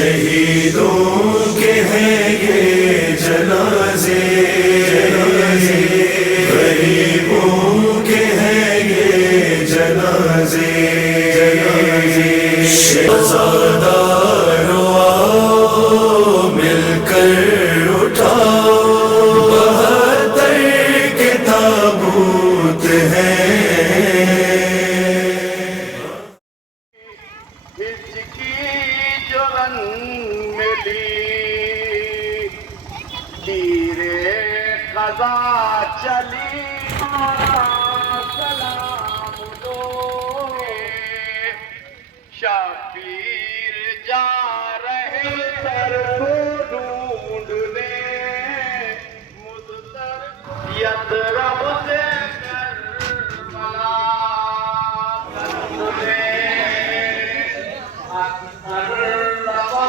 شہیدوں کے ہیں یہ جنازے، غریبوں کے ہیں یہ جنازے، شہزادہ رو آؤ مل کر اٹھاؤ، 72 کے تابوت ہیں۔ چلی سلام دو، شبیر جا رہے سر کو ڈھونڈنے، مضطر یثرب سے کربلا کرنے، اکثر لبا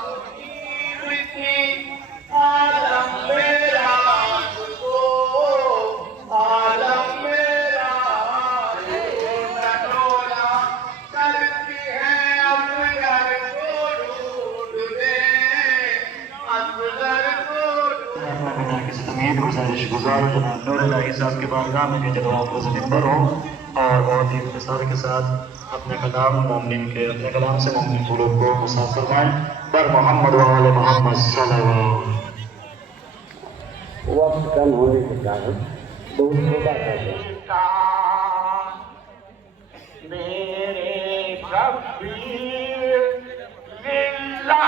منیر کی عالم میرا گزارش گزار جناب نور الہی صاحب کے بارگاہ میں کہ جب آپ روز منبر ہوں اور بہت ہی اختصار کے ساتھ اپنے کلام سے مومنین پوروں کو مساف فرمائیں پر محمد و آل محمد صلی اللہ علیہ وسلم۔ وقت کم ہونے کے کارن بہت چھوٹا کرتے ہیں۔ میرے شبیر للہ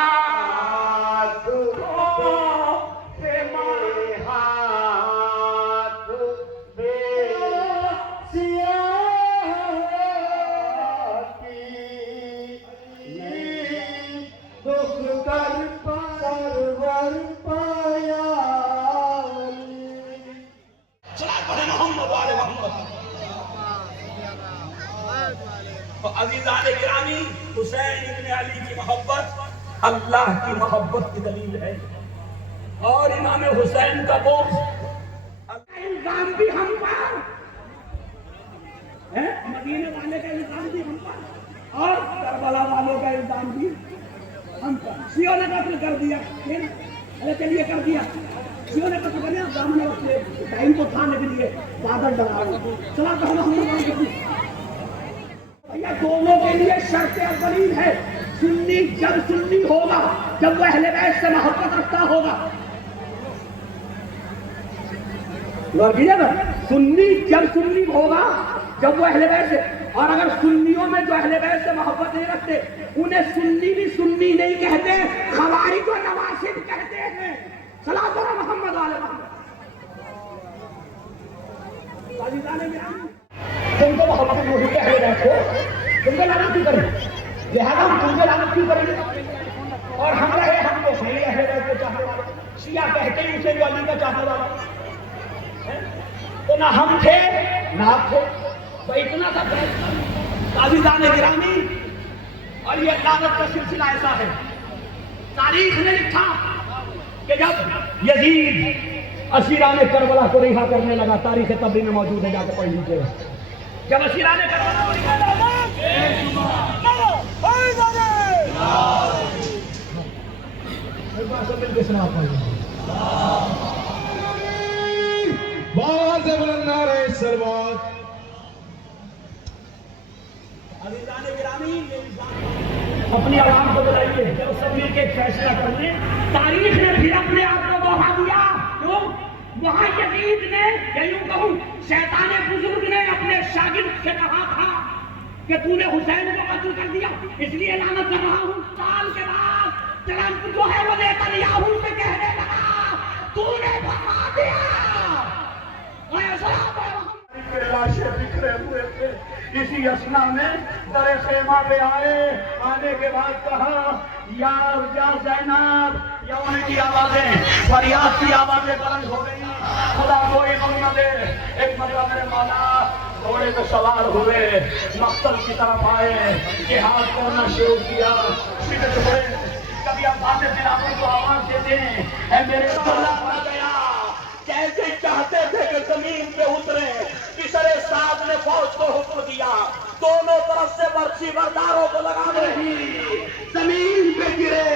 عزیزان گرامی، حسین ابن علی کی محبت اللہ کی محبت کی دلیل ہے، اور امام حسین کا بغض الزام بھی ہم پر ہے، مدینے والے کا الزام بھی ہم پر اور کربلا والوں کا الزام بھی ہم پر۔ شیعوں نے قتل کر دیا، چلیے کر دیا، شیعوں نے قتل کر دیا، سامنے اپنے ٹائم کو تھانے کے لیے بادل ڈلا چلا تو ہم دونوں کے لیے شرط اولی ہے، سنی جب سنی ہوگا جب وہ اہل بیت سے محبت رکھتا ہوگا، سنی جب سنی ہوگا جب وہ اہل بیت سے، اور اگر سنیوں میں جو اہل بیت سے محبت نہیں رکھتے انہیں سنی بھی سنی نہیں کہتے، خوارج و نواسب کہتے ہیں۔ صلاۃ علی محمد والے محمد۔ تم کو محبت نہیں کہہ رہے ہو، تم کو لعنت کیوں کریں، لہٰذا ہم تم کو لعنت کیوں کریں گے؟ اور ہم رہے ہم تو صحیح اہل بیت کو چاہنے والے، شیعہ کہتے ہی اسے جو علی کا چاہنے والا، تو نہ ہم تھے نہ آپ تھے، تو اتنا سا عزیزان گرامی۔ اور یہ لعنت کا سلسلہ ایسا ہے، تاریخ نے لکھا کہ جب یزید اسیران کربلا کو رہا کرنے لگا، تاریخ طبری میں موجود ہے، جا کے پڑھ لیجیے، جب اسیران کربلا کو رہا کرنے لگا، اپنی عوام کو بلائیے، جب سب مل کے فیصلہ کرنے، تاریخ نے پھر اپنے آپ کو دوہرا دیا، کیوں؟ وہاں یزید نے یا یوں کہوں شیطان بزرگ نے اپنے شاگرد سے کہا تھا کہ تو نے حسین کو قتل کر دیا، اس لیے لعنت کر رہا ہوں۔ سال کے بعد ٹرمپ جو ہے وہ نیتنیاہو سے کہنے لگا تو نے بھگا دیا، لاشیں بکھرے ہوئے تھے۔ اسی اسنا میں در خیمہ پہ آنے کے بعد کہا یا زینب، یا ان کی آوازیں فریاد کی آوازیں بلند ہو گئی، خدا کوئی غم نہ دے۔ ایک مرتبہ میرے مولا گھوڑے پہ سوار ہوئے، مقتل کی طرف آئے، جہاد کرنا شروع کیا، شدت ہوئے، کبھی عباس بن عمرو کو آواز دیتے ہیں اے میرے اللہ نہ گیا، کیسے چاہتے تھے کہ زمین پہ اترے، کسرے سعد نے فوج کو حکم دیا دونوں طرف سے برچی برداروں کو لگا دے، زمین پہ گرے،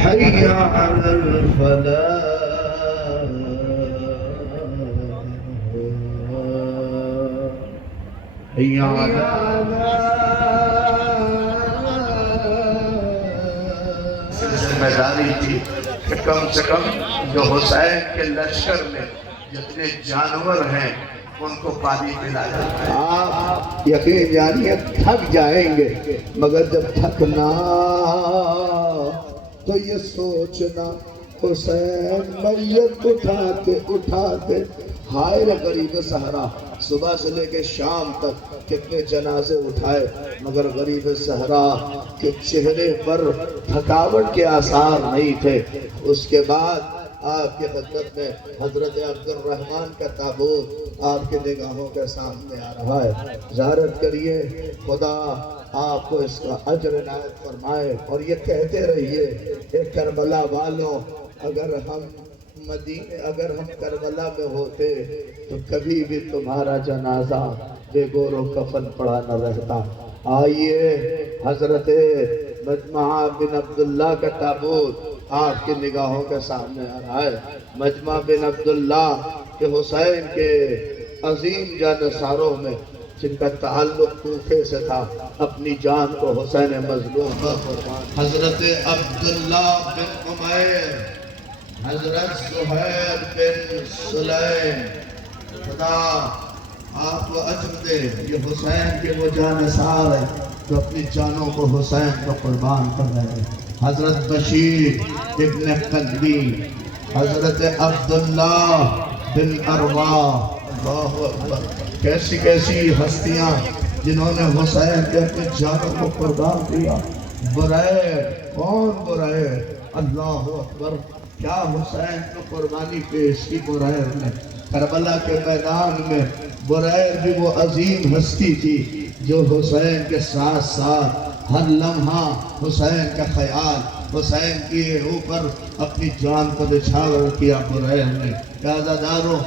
حي على الفلاح حي على ذمہ تھی کہ کم سے کم جو حسین کے لشکر میں جتنے جانور ہیں ان کو پانی پلایا جائے۔ آپ یقین جانیے تھک جائیں گے، مگر جب تھکنا تو یہ سوچنا حسین میت اٹھاتے اٹھاتے ہائے رے غریب صحرا، صبح سے لے کے شام تک کتنے جنازے اٹھائے، مگر غریب صحرا کے چہرے پر تھکاوٹ کے آثار نہیں تھے۔ اس کے بعد آپ کی خدمت میں حضرت عبد الرحمن کا تابوت آپ کے نگاہوں کے سامنے آ رہا ہے۔ زیارت کریے، خدا آپ کو اس کا اجر عنایت فرمائے، اور یہ کہتے رہیے کہ کربلا والوں، اگر ہم کربلا میں ہوتے تو کبھی بھی تمہارا جنازہ بے گور و کفن پڑا نہ رہتا۔ آئیے، حضرت مجمع بن عبداللہ کا تابوت آپ کی نگاہوں کے سامنے آ رہا ہے۔ مجمع بن عبداللہ کے حسین کے عظیم جانثاروں میں جن کا تعلق کوفے سے تھا، اپنی جان کو حسین مظلوم پر قربان۔ حضرت عبداللہ بن عمیر، حضرت زہیر بن سلیم، خدا آپ کو اجر دے، یہ حسین کے وہ جانثار ہیں جو اپنی جانوں کو حسین کو قربان کر رہے ہیں۔ حضرت بشیر ابن قلبی، حضرت عبداللہ بن ارواح، اللہ اکبر، کیسی کیسی ہستیاں جنہوں نے حسین کے اپنی جانوں کو قربان کیا۔ بریر، کون بریر؟ اللہ اکبر، کیا حسین کو قربانی پیش کی بریر نے۔ کربلا کے میدان میں بریر بھی وہ عظیم ہستی تھی جو حسین کے ساتھ ساتھ ہر لمحہ حسین کا خیال، حسین کے اوپر اپنی جان کو نچھاور کیا بریر نے۔ عزاداروں،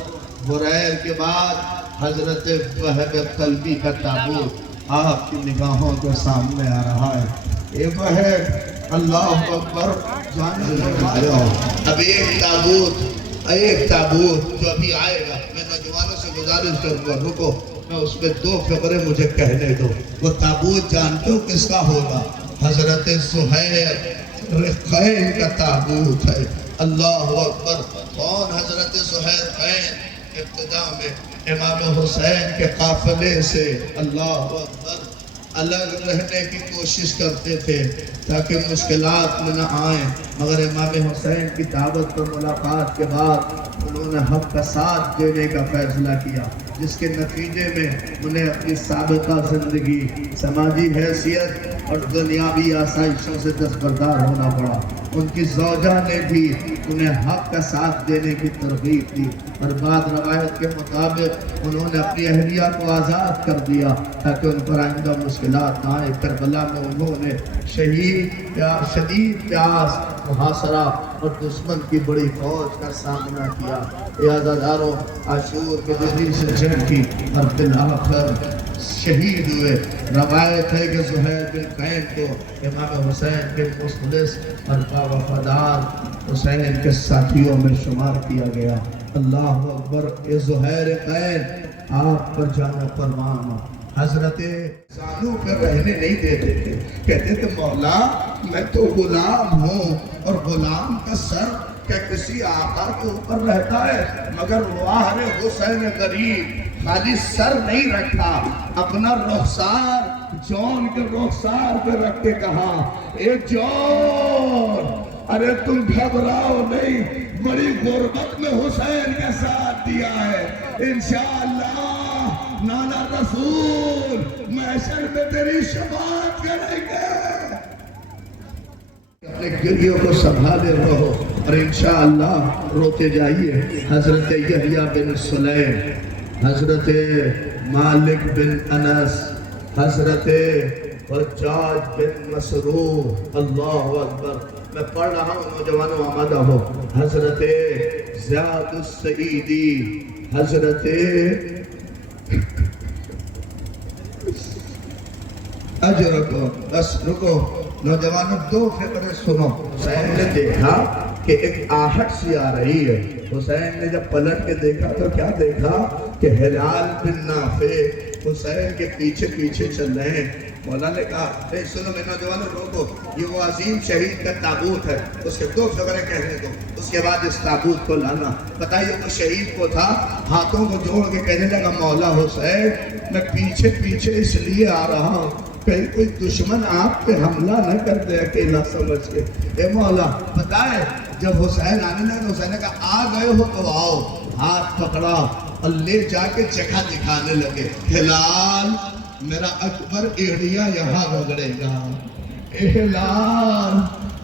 بریر کے بعد حضرت وہب قلبی کا تابوت آپ کی نگاہوں کے سامنے آ رہا ہے۔ یہ وہب، اللہ اکبر، جانے لگا۔ اب ایک تابوت جو ابھی آئے گا، میں نوجوانوں سے گزارش کروں گا، رکو، میں اس میں دو فقرے مجھے کہنے دو۔ وہ تابوت جانتے ہو کس کا ہوگا؟ حضرت زہیر خین کا تابوت ہے۔ اللہ اکبر، کون حضرت زہیر خین؟ ابتدا میں امام حسین کے قافلے سے اللہ اکبر الگ رہنے کی کوشش کرتے تھے تاکہ مشکلات میں نہ آئیں، مگر امام حسین کی دعوت پر ملاقات کے بعد انہوں نے حق کا ساتھ دینے کا فیصلہ کیا۔ جس کے نتیجے میں انہیں اپنی سابقہ زندگی، سماجی حیثیت اور دنیاوی آسائشوں سے دستبردار ہونا پڑا۔ ان کی زوجہ نے بھی انہیں حق کا ساتھ دینے کی ترغیب دی، اور بعد روایت کے مطابق انہوں نے اپنی اہلیہ کو آزاد کر دیا تاکہ ان پر آئندہ مشکلات نہ آئے۔ کربلا میں انہوں نے شدید پیاس، محاصرہ اور دشمن کی بڑی فوج کا سامنا کیا۔ عزاداروں، عاشور کے دن سے جنگ کی اور بالآخر شہید ہوئے۔ روایت ہے کہ زہیر بن قین کو امام حسین کے مخلص اور وفادار حسین کے ساتھیوں میں شمار کیا گیا۔ اللہ اکبر۔ یہ زہیر قین آپ پر جانا فرمان حضرت زانوں پہ رہنے نہیں دیتے تھے، کہتے تھے مولا میں تو غلام ہوں، اور غلام کا سر کہ کسی آقا کے اوپر رہتا ہے، مگر واہ نے حسین غریب خالی سر نہیں رکھا، اپنا رخسار جون کے رخسار پہ رکھ کے کہا اے جون ارے تم گھبراؤ نہیں، بڑی غربت میں حسین کے ساتھ دیا ہے، انشاءاللہ نانا رسول محشر میں تیری شفاعت کریں گے۔ اپنے گریوں کو سنبھالے رہو اور انشاءاللہ روتے جائیے۔ حضرت یحییٰ بن سلیم، حضرت مالک بن انس، حضرت حجاج بن مسروق، اللہ اکبر۔ میں پڑھ رہا ہوں، نوجوانوں آمادہ ہو۔ حضرت زیاد السعیدی، حضرت اجرکو، بس رکو نوجوانوں، دو فکریں سنو۔ حسین نے دیکھا کہ ایک آہٹ سی آ رہی ہے۔ حسین نے جب پلٹ کے دیکھا تو کیا دیکھا کہ ہلال بن نافع حسین کے پیچھے پیچھے چل رہے ہیں۔ مولا نے کہا اے سنو میں نوجوانوں روکو، یہ وہ عظیم شہید کا تابوت ہے، اس کے دو فکریں کہنے دو، اس کے بعد اس تابوت کو لانا۔ بتائیے وہ شہید کو تھا، ہاتھوں کو جوڑ کے کہنے لگا مولا حسین میں پیچھے پیچھے اس لیے آ رہا ہوں کہیں کوئی دشمن آپ پہ حملہ نہ کر دے اکیلا سمجھ کے۔ اے مولا بتائے جب حسین آنے لگا، حسین نے کہا آ گئے ہو تو آؤ، ہاتھ پکڑا اور لے جا کے جگہ دکھانے لگے۔ ہلال میرا اکبر ایڑیا یہاں رگڑے گا، اے ہلال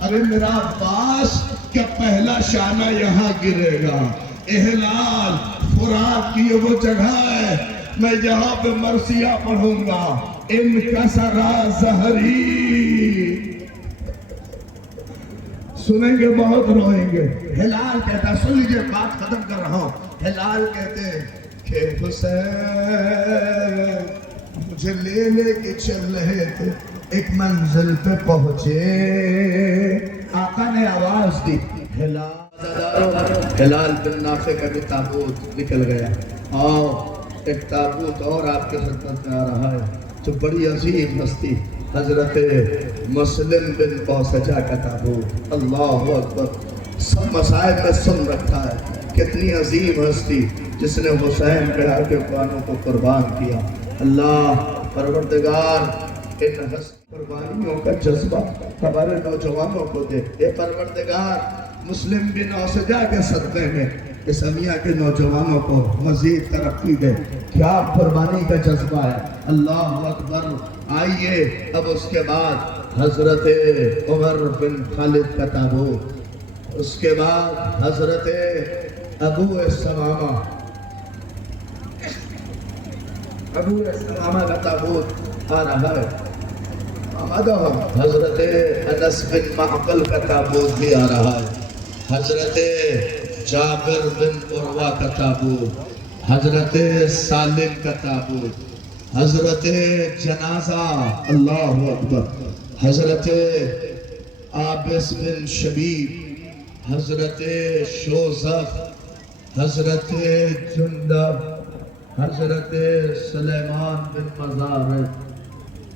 ارے میرا عباس کا پہلا شانہ یہاں گرے گا، اے ہلال فرات کی وہ جگہ ہے میں یہاں پہ مرثیہ پڑھوں گا، ان کا سرا زہری سنیں گے بہت روئیں گے۔ ہلال کہتا، سن لیجئے بات ختم کر رہا ہوں، ہلال کہتے کہ حسین مجھے لے کے چل رہے تھے، ایک منزل پہ پہنچے، آقا نے آواز دی ہلال بن نافع کا بھی تابوت نکل گیا، آؤ ایک تابوت اور آپ کے خدمت میں آ رہا ہے تو بڑی عظیم ہستی حضرت مسلم بن قوسجہ کا تابوت۔ اللہ اکبر۔ سب مسائل میں سن رکھا ہے کتنی عظیم ہستی جس نے حسین پہ آ کے قرآنوں کو قربان کیا۔ اللہ پروردگار ان قربانیوں کا جذبہ ہمارے نوجوانوں کو دے۔ اے پروردگار مسلم بن قوسجہ کے صدقے میں اسلامیہ کے نوجوانوں کو مزید ترقی دے۔ کیا قربانی کا جذبہ ہے، اللہ اکبر۔ آئیے اب اس کے بعد حضرت عمر بن خالد کا تابوت، اس کے بعد حضرت ابو سمامہ کا تابوت آ رہا ہے، حضرت انس بن معقل کا تابوت بھی آ رہا ہے، حضرت جابر بن عروہ کا تابوت، حضرت سالم کا تابوت، حضرت جنازہ، اللہ اکبر، حضرت عابس بن شبیب، حضرت شوزف، حضرت جندب، حضرت سلیمان بن مزارع،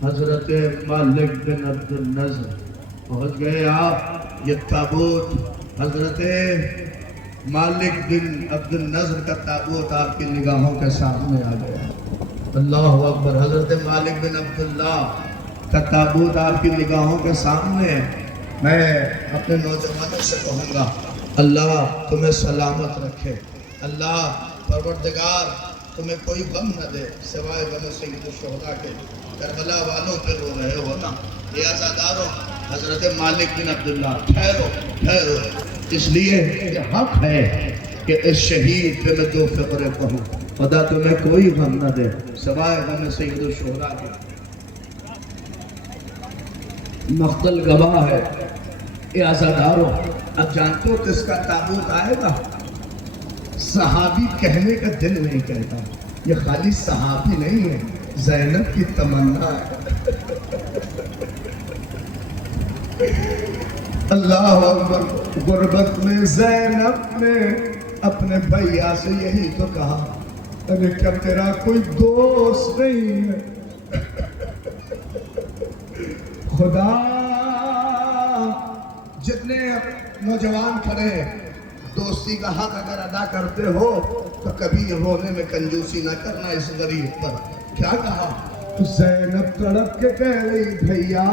حضرت مالک بن عبد النضر۔ پہنچ گئے آپ، یہ تابوت حضرت مالک بن عبد النضر کا تابوت آپ کی نگاہوں کے سامنے آ گیا، اللہ اکبر۔ حضرت مالک بن عبداللہ کا تابوت آپ کی نگاہوں کے سامنے ہے۔ میں اپنے نوجوانوں سے کہوں گا اللہ تمہیں سلامت رکھے، اللہ پروردگار تمہیں کوئی غم نہ دے سوائے غم سید الشہداء کے، کربلا والوں پہ رو رہے ہو نا، یہ عزاداروں حضرت مالک بن عبداللہ ٹھہرو ٹھہرو، اس لیے کہ حق ہے کہ اس شہید پہ میں دو فقرے پڑھوں، خدا تمہیں کوئی غم نہ دے سوائے غم سید الشہداء کے۔ مقتل گواہ ہے اے عزاداروں، اب جانتے ہو کس کا تابوت آئے گا؟ صحابی کہنے کا دل نہیں کہتا، یہ خالی صحابی نہیں ہے، زینب کی تمنا ہے۔ اللہ اکبر، غربت میں زینب نے اپنے بھیا سے یہی تو کہا، ارے کیا تیرا کوئی دوست نہیں ہے؟ خدا جتنے نوجوان کھڑے ہیں دوستی کا حق اگر ادا کرتے ہو تو کبھی رونے میں کنجوسی نہ کرنا اس غریب پر۔ کیا کہا؟ زینب تڑپ کے کہہ رہی بھیا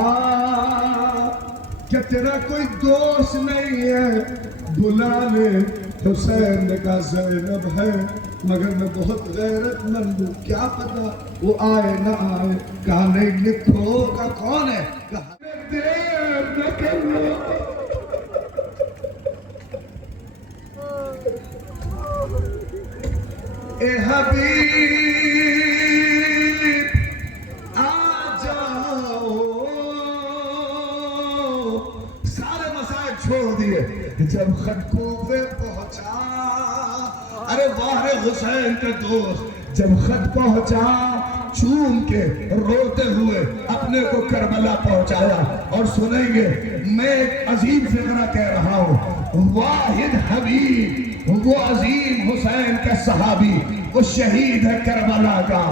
کیا تیرا کوئی دوست نہیں ہے؟ بلا لے۔ حسین نے کہا زینب ہے مگر میں بہت غیرت مند ہوں، کیا پتا وہ آئے نہ آئے۔ کہا نہیں لکھو کا کون ہے؟ کہا دیر نہ کرو۔ اے حبیب آ جاؤ، سارے مسائل چھوڑ دیے۔ جب خط کوفے پہنچا، ارے واہ حسین کے دوست، جب خط پہنچا چوم کے روتے ہوئے اپنے کو کربلا پہنچایا۔ اور سنیں گے میں ایک عظیم فقرہ کہہ رہا ہوں، واحد حبیب وہ عظیم حسین کا صحابی، وہ شہید ہے کربلا کا،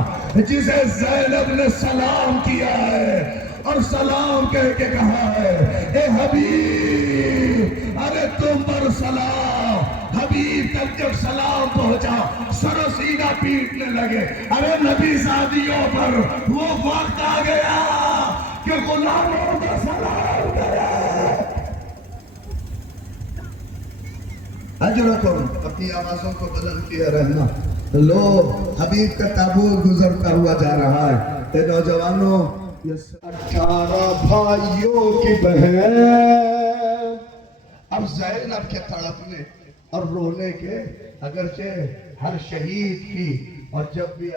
جسے زینب نے سلام کیا ہے اور سلام کہہ کے کہا ہے اے حبیب ارے تم پر سلام۔ حبیب تک جب سلام پہنچا سر و سینہ پیٹنے لگے، ارے نبی زادیوں پر وہ وقت آ گیا کہ غلاموں کا سلام کرے۔ اجرکم، اپنی آوازوں کو بلند کیے رہنا۔ لو حبیب کا تابوت گزرتا ہوا جا رہا ہے۔ اے نوجوانوں، یہ 18 بھائیوں کی بہن اب زینب کے تڑپنے اور رونے کے، اگرچہ ہر شہید کی اور جب بھی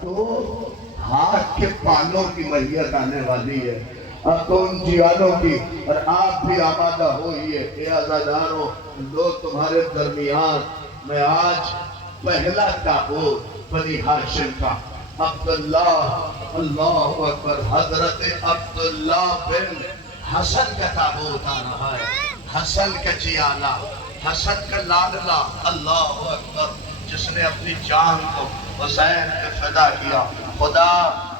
تو ہاتھ کے پالوں کی میت آنے والی ہے، اب تو ان جیالوں کی، اور آپ بھی آمادہ ہوئیے۔ اے عزاداروں، لو تمہارے درمیان میں آج پہلا تابوت بنی ہاشم کا عبداللہ، اللہ اکبر، حضرت عبداللہ بن حسن کا تابوت آ رہا ہے۔ حسن کا جیالہ، حسن کا لاڈلا، اللہ اکبر، جس نے اپنی جان کو حسین پہ فدا کیا۔ خدا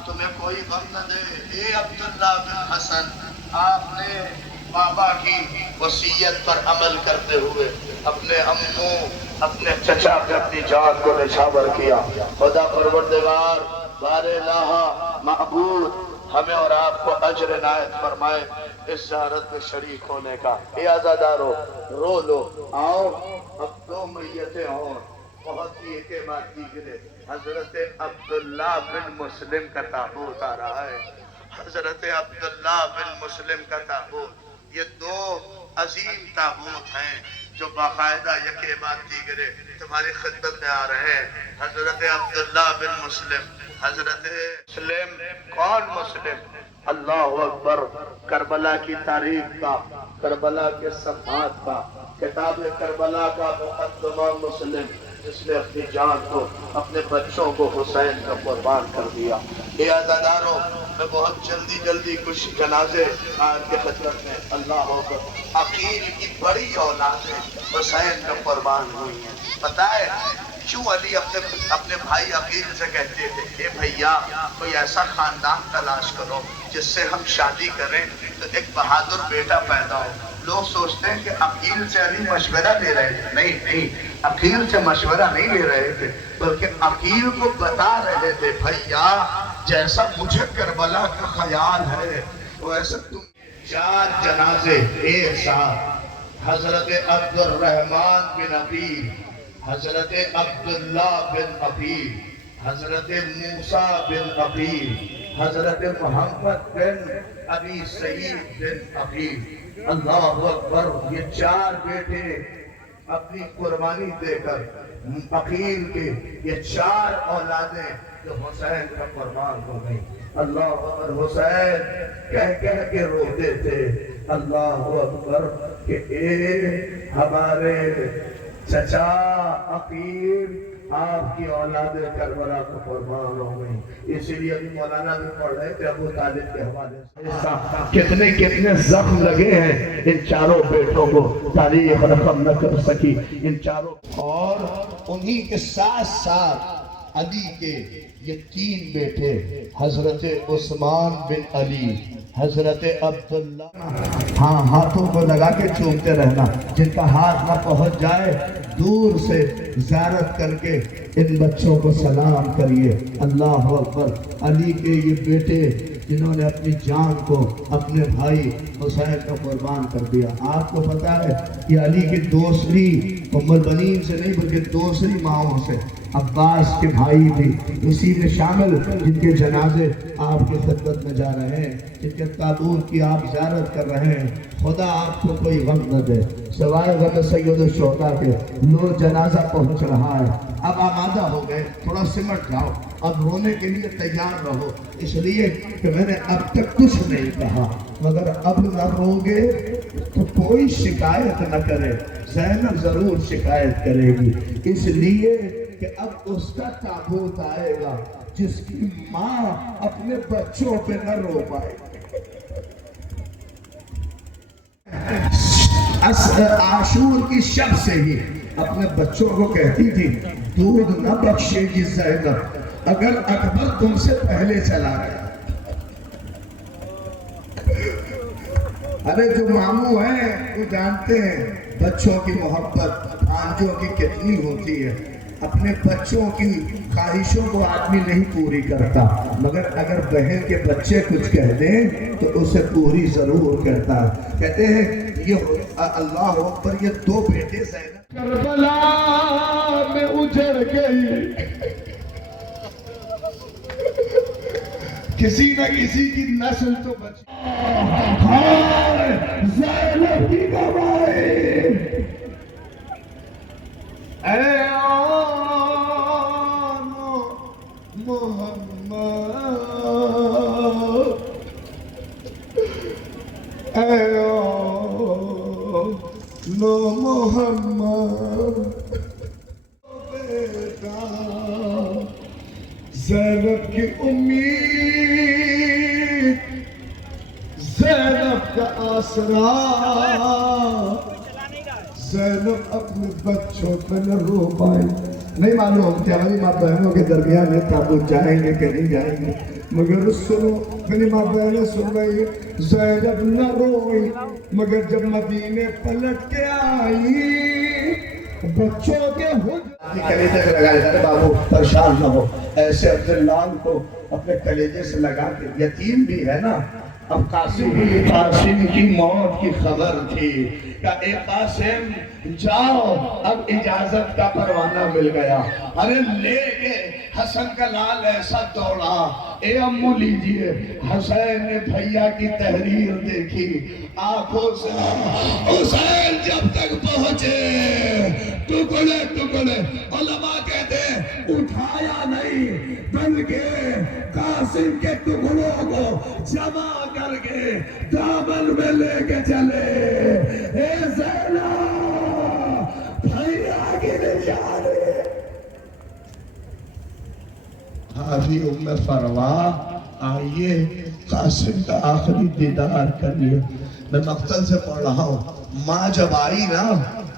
تمہیں کوئی غم نہ دے اے عبداللہ بن حسن، آپ نے بابا کی وصیت پر عمل کرتے ہوئے اپنے امو اپنے چچا پہ اپنی جان کو نچھاور کیا۔ خدا پروردگار بار الہ معبود ہمیں اور آپ کو اجر عنایت فرمائے اس زیارت میں شریک ہونے کا۔ اے عزادارو رو لو، آؤ اب دو میتیں اور بہت ہی اعتماد دیجئے۔ حضرت عبداللہ بن مسلم کا تابوت آ رہا ہے، حضرت عبداللہ بن مسلم کا تابوت، یہ دو عظیم تابوت ہیں جو باقاعدہ یکے بعد دیگرے تمہاری خدمت میں آ رہے ہیں۔ حضرت عبداللہ بن مسلم، حضرت مسلم، کون مسلم؟ اللہ اکبر، کربلا کی تاریخ کا، کربلا کے صفحات کا، کتاب کربلا کا مقدمہ مسلم، جس نے اپنی جان کو، اپنے بچوں کو حسین کا قربان کر دیا۔ اے عزاداروں، میں بہت جلدی کچھ جنازے آپ کے خدمت میں، اللہ اکبر، عقیل کی بڑی اولادیں حسین کا قربان ہوئی ہیں۔ پتہ ہے کیوں علی اپنے بھائی عقیل سے کہتے تھے اے بھیا کوئی ایسا خاندان تلاش کرو جس سے ہم شادی کریں تو ایک بہادر بیٹا پیدا ہو۔ لوگ سوچتے ہیں کہ عقیل سے علی مشورہ لے رہے تھے، نہیں، عقیل سے مشورہ نہیں لے رہے تھے، بلکہ عقیل کو بتا رہے تھے بھیا جیسا مجھے کربلا کا خیال ہے ویسا تم۔ 4 جنازے ایک ساتھ، حضرت عبد الرحمن بن عقیل، حضرت عبداللہ بن عقیل، حضرت موسیٰ بن عقیل، حضرت محمد بن ابی سعید بن عقیل، اللہ اکبر، یہ 4 بیٹے اپنی قربانی دے کر عقیل کے یہ 4 اولادیں جو حسین کا قربان ہو گئی. اللہ اکبر. حسین کہہ کے روتے تھے اللہ اکبر کہ اے ہمارے چچا عقیل، آپ کی اولاد کربلا کو قربان ہو گئی. اسی لیے ابھی مولانا بھی پڑھ رہے تھے ابو طالب کے حوالے سے کتنے زخم لگے ہیں ان 4 بیٹوں کو، تاریخ رقم نہ کر سکی ان 4. اور انہی کے ساتھ علی کے یہ 3 بیٹے، حضرت عثمان بن علی، حضرت عبداللہ. ہاں، ہاتھوں کو لگا کے چومتے رہنا، جن کا ہاتھ نہ پہنچ جائے دور سے زیارت کر کے ان بچوں کو سلام کریے. اللہ اکبر. علی کے یہ بیٹے جنہوں نے اپنی جان کو اپنے بھائی حسین کا قربان کر دیا. آپ کو پتا ہے کہ علی کی دوسری ام البنین سے نہیں بلکہ دوسری ماؤں سے عباس کے بھائی بھی اسی میں شامل، جن کے جنازے آپ کی خدمت میں جا رہے ہیں، جن کے تابوت کی آپ زیارت کر رہے ہیں. خدا آپ کو کوئی غم نہ دے سوائے غم سید الشہداء کے. لو جنازہ پہنچ رہا ہے، اب آمادہ ہو گئے، تھوڑا سمٹ جاؤ، اب رونے کے لیے تیار رہو. اس لیے کہ میں نے اب تک کچھ نہیں کہا، مگر اب نہ روگے تو کوئی شکایت نہ کرے. زینب ضرور شکایت کرے گی، اس لیے کہ اب اس کا تابوت آئے گا جس کی ماں اپنے بچوں پہ نہ رو پائے. عاشور کی شب سے ہی اپنے بچوں کو کہتی تھی دودھ نہ بخشے گی زینب اگر اکبر تم سے پہلے چلا گیا. ارے جو ماموں ہیں وہ جانتے ہیں بچوں کی محبت بھانجوں کی کتنی ہوتی ہے. اپنے بچوں کی خواہشوں کو آدمی نہیں پوری کرتا، مگر اگر بہن کے بچے کچھ کہہ دیں تو اسے پوری ضرور کرتا ہے. کہتے ہیں یہ اللہ اکبر، یہ 2 بیٹے زینب کربلا میں اجڑ گئی، کسی نہ کسی کی نسل تو بچی. زینب کی گواہی، اے محمد، اے محمد بیٹا، زینب کی امید، زینب کا آسرا. زینب اپنے بچوں پہ نہ رو پائی. نہیں معلوم کہ ہماری ماں بہنوں کے درمیان میں تابوت جائیں گے کہ نہیں جائیں گے، مگر سنو میری ماں بہنیں سن رہی ہے. زینب نہ روئی، مگر جب مدینے پلٹ کے آئی بچوں کے کلیجے سے لگا لیتا ہے. بابو پریشان نہ ہو، ایسے عبداللہ کو اپنے کلیجے سے لگا کے، یتیم بھی ہے نا. اب قاسم کی موت کی خبر تھی کہ اے قاسم جاؤ، اب اجازت کا پروانہ مل گیا. ارے لے کے حسن کا لال ایسا دوڑا، اے امو لیجئے. حسین نے بھیا کی تحریر دیکھی، آنکھوں سے حسین جب تک پہنچے ٹکڑے ٹکڑے. علماء کہتے ہیں اٹھایا نہیں بلکہ قاسم کے ٹکڑوں کو جمع کر کے دامن میں لے کے چلے. اے زینب بھیا کی نشانی. حاجی ام فروا آئیے قاسم کا آخری دیدار کریے. میں مقتل سے پڑھ رہا ہوں. ماں جب آئی نا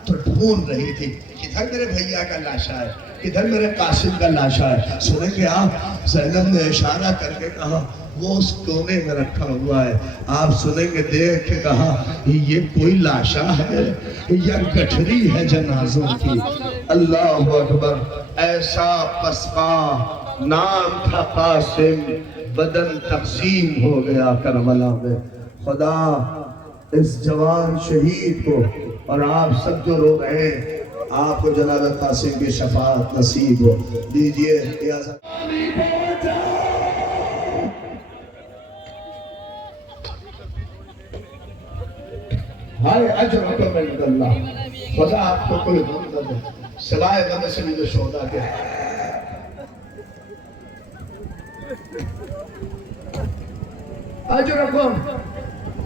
تو ڈھونڈ رہی تھی کدھر میرے بھیا کا لاشا ہے، کدھر میرے قاسم کا لاشا ہے. سنیں گے آپ، زینب نے اشارہ کر کے کہا وہ اس کونے میں رکھا ہوا ہے. آپ سنیں گے دیکھ کے کہا یہ کوئی لاشا ہے یا گٹھری ہے جنازوں کی. اللہ اکبر. ایسا پسپا نام تھا قاسم، بدن تقسیم ہو گیا کربلا میں. خدا اس جوان شہید کو اور آپ سب جو رو رہے ہیں آپ کو جناب قاسم کی شفاعت نصیب ہو دیجئے ہائے اجرکم عند اللہ خدا آپ کو کوئی غم نہ دے سوائے غم شہید شہداء کے اجرکم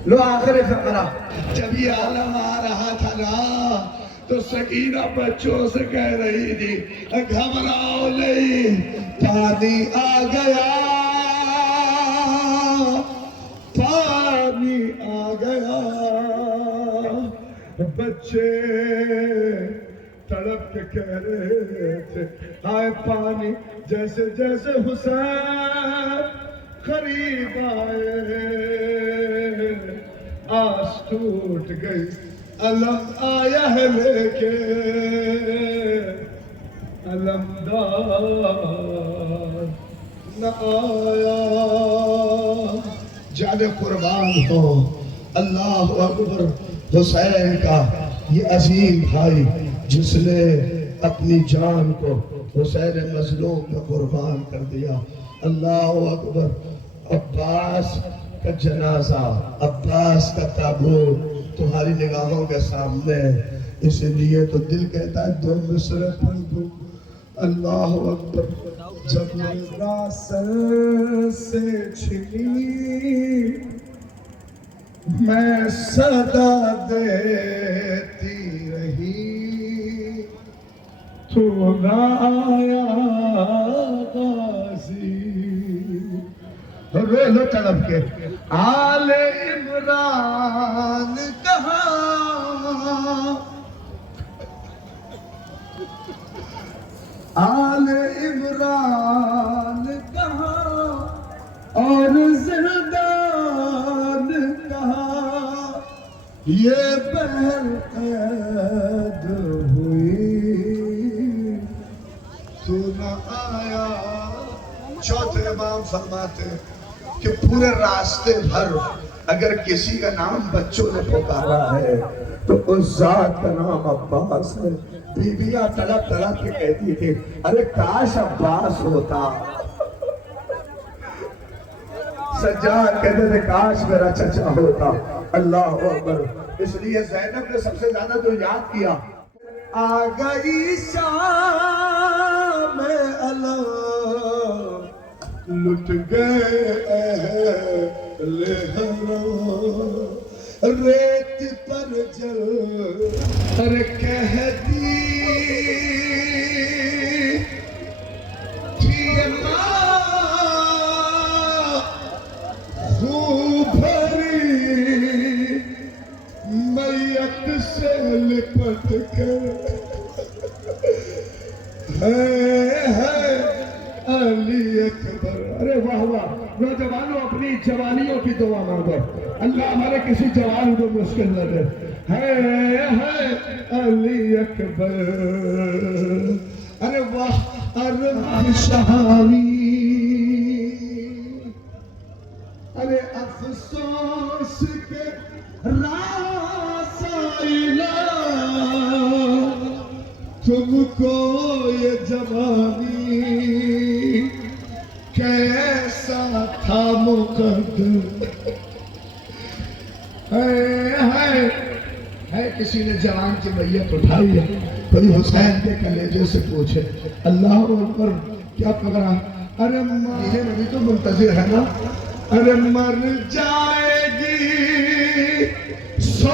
لو آخر فقرہ جب یہ عالم آ رہا تھا نا تو سکینہ بچوں سے کہہ رہی تھی گھبراؤ نہیں پانی آ گیا پانی آ گیا بچے تڑپ کے کہہ رہے تھے ہائے پانی جیسے جیسے حسین قریب آئے آس ٹوٹ گئی علم آیا ہے لے کے علمدار نہ آیا جانے قربان ہو اللہ اکبر حسین کا یہ عظیم بھائی جس نے اپنی جان کو حسین مظلوم کا قربان کر دیا اللہ اکبر عباس کا جنازہ عباس کا تابوت تمہاری نگاہوں کے سامنے اس لیے تو دل کہتا ہے دو مصرے پڑھ دو اللہ اکبر جب میرا سر سے چھنی میں صدا دیتی رہی تو نہ آیا غازی رو لو تڑپ کے آل عمران کہاں آل عمران کہاں اور زندان کہاں یہ بہر قید ہوئی تو نہ آیا چوتھے امام فرماتے کہ پورے راستے بھر اگر کسی کا نام بچوں نے پکارا ہے تو اس ذات کا نام عباس ہے بیویاں تڑپ تڑپ کے کہتی تھی ارے کاش عباس ہوتا سجاد کہتے تھے کاش میرا چچا ہوتا اللہ اکبر اس لیے زینب نے سب سے زیادہ جو یاد کیا آ گئی شام علم لٹ گئے اہل حرم ریت پر جل کر کہہ دی تھی ماں خوب بھری میت سے لپٹ کر ہے علی اکبر ارے واہ واہ نوجوانوں اپنی جوانیوں کی دعا مانگو اللہ ہمارے کسی جوان کو مشکل نہ دے ہے علی اکبر ارے واہ ارم شہانی ارے افسوس کے راسائلہ تم کو یہ جوانی کیسا تھا مقدر ہے کسی نے جوان کی میت اٹھائی ہے کوئی حسین کے کلیجے سے پوچھے اللہ اکبر کیا پکڑا ارے ماں نبی تو منتظر ہے نا ارے مر جائے گی سو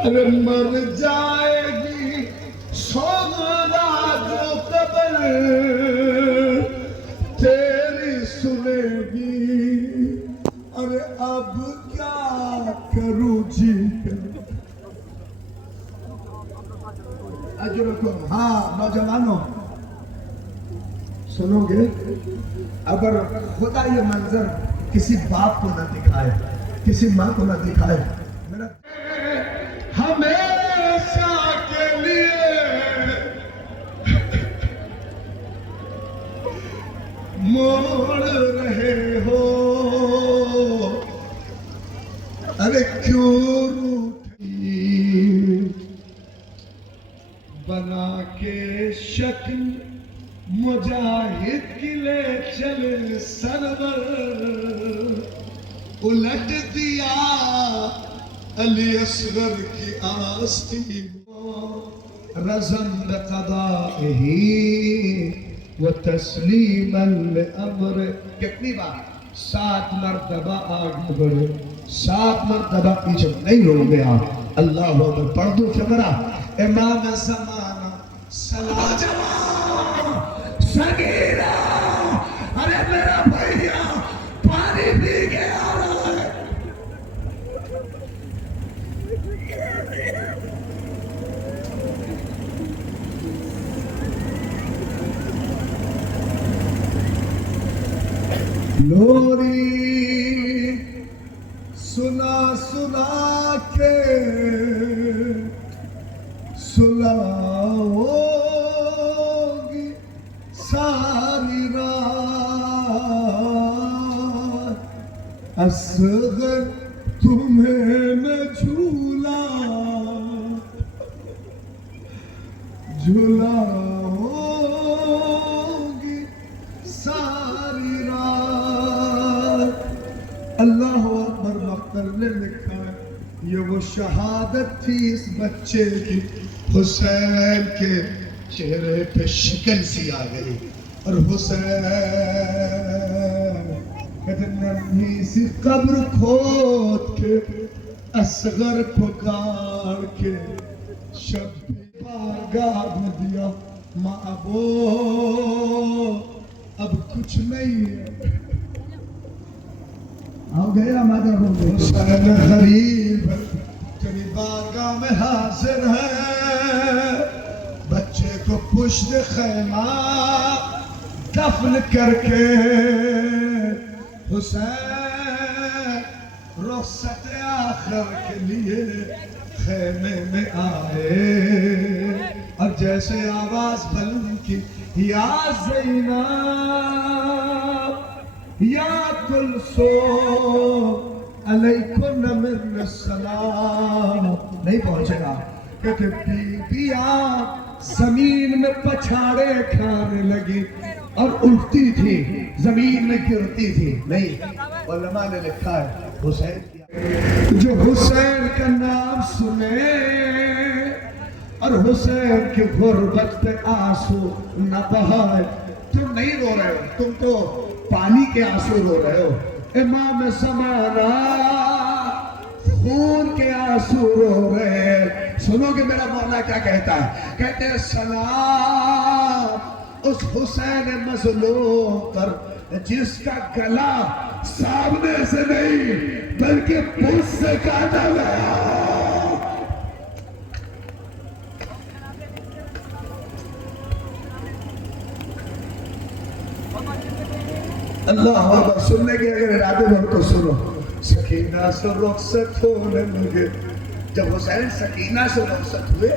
ارے مر جائے گی سوگرا جو قبر تیری سنے گی ارے اب کیا کروں جی کر اجرکم ہاں نوجوانوں سنو گے اگر خدا یہ منظر کسی باپ کو نہ دکھائے کسی ماں کو نہ دکھائے ہمیشہ کے لیے موڑ رہے ہو بنا کے شکل مجاہد کی لے چلے سرور، الٹ دیا علی اصغر کی آستین رزم بقضائه وتسلیما لامر. کتنی بار؟ 7 مرتبہ آگے بڑھے، 7 مرتبہ پیچھے نہیں ہو گیا. اللہ اکبر. پڑھ دو فقرہ. امام زمانہ سلام سگیرہ، ارے میرا بھائیا پانی پی کے آ رہا ہے. لوری سنا سنا کے سلاؤ گی ساری رات، اصغر تمہیں میں جھولا جھولاؤ گی ساری رات. اللہ اکبر. مقتل نے لکھا ہے یہ وہ شہادت تھی اس بچے کی، حسین کے چہرے پہ شکل سی آ گئی. اور حسین کہتے ننھی سی قبر کھود کے اصغر کو گاڑ کے شب بارگاہ میں دیا. ماں ابو اب کچھ نہیں ہے. آ گیا ہمارا حسین غریب تیری بارگاہ میں حاضر ہے. بچے کو پشت خیمہ دفن کر کے حسین رخصت آخر کے لیے خیمے میں آئے. اور جیسے آواز بلند کی یا زینب یا کلثوم علیکم من السلام، نہیں پہنچے گا. کہتے بیبیاں زمین میں پچھاڑے کھانے لگی اور اٹھتی تھی، زمین میں گرتی تھی. نہیں، علماء نے لکھا ہے حسین کیا جو حسین کا نام سنے اور حسین کی غربت پہ آنسو نہ بہائے. تم نہیں رو رہے ہو، تم تو پانی کے آنسو رو رہے ہو. امام زمانہ خون کے آنسو رو رہے ہیں. سنو کہ میرا مولا کیا کہتا ہے. کہتے ہیں سلام اس حسین مظلوم پر جس کا گلا سامنے سے نہیں بلکہ پشت سے کاٹا گیا. اللہ اکبر. سننے کے اگر ارادے ہو تو سنو. سکینہ سے رخصت ہونے لگے. جب حسین سکینہ سے رخصت ہوئے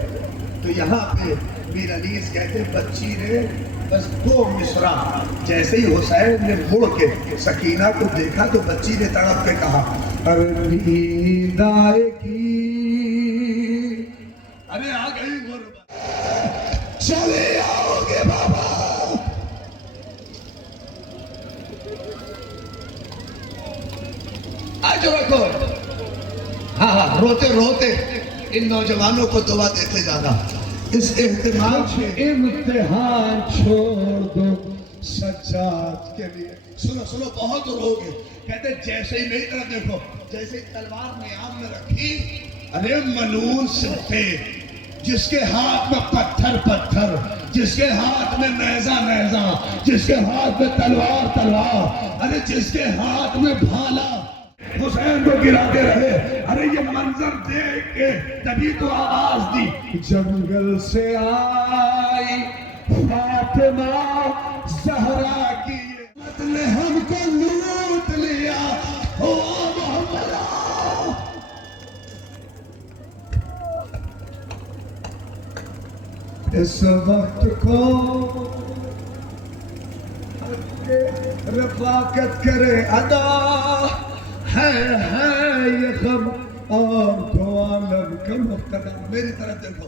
تو یہاں پہ میر انیس کہتے بچی نے بس 2 مصرع جیسے ہی حسین نے مڑ کے سکینہ کو دیکھا تو بچی نے تڑپ کے کہا ارے نیند آئے گی، ارے آ گئی غربت، چلے آؤ گے بابا. آج رکھو. ہاں روتے روتے ان نوجوانوں کو دعا دیتے جانا. اس اہتمام سے امتحان چھوڑ دو سجاد کے لیے. سنو سنو بہت رو گے. کہتے جیسے ہی میری طرف دیکھو، جیسے ہی تلوار نیام میں رکھی، ارے ملعون سپے جس کے ہاتھ میں پتھر پتھر، جس کے ہاتھ میں نیزہ نیزہ، جس کے ہاتھ میں تلوار تلوار، ارے جس کے ہاتھ میں بھالا، حسین کو گراتے رہے. ارے یہ منظر دیکھ کے تبھی تو آواز دی جنگل سے آئی فاطمہ زہرا کی امت نے ہم کو لوٹ لیا. او محمد اس وقت کو رفاقت کرے ادا ہے یہ غم اور تو عالم کا مقتدر. میری طرف دیکھو.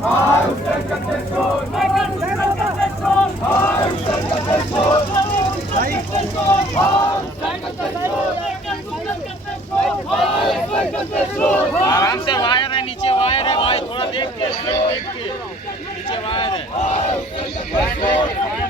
Vai,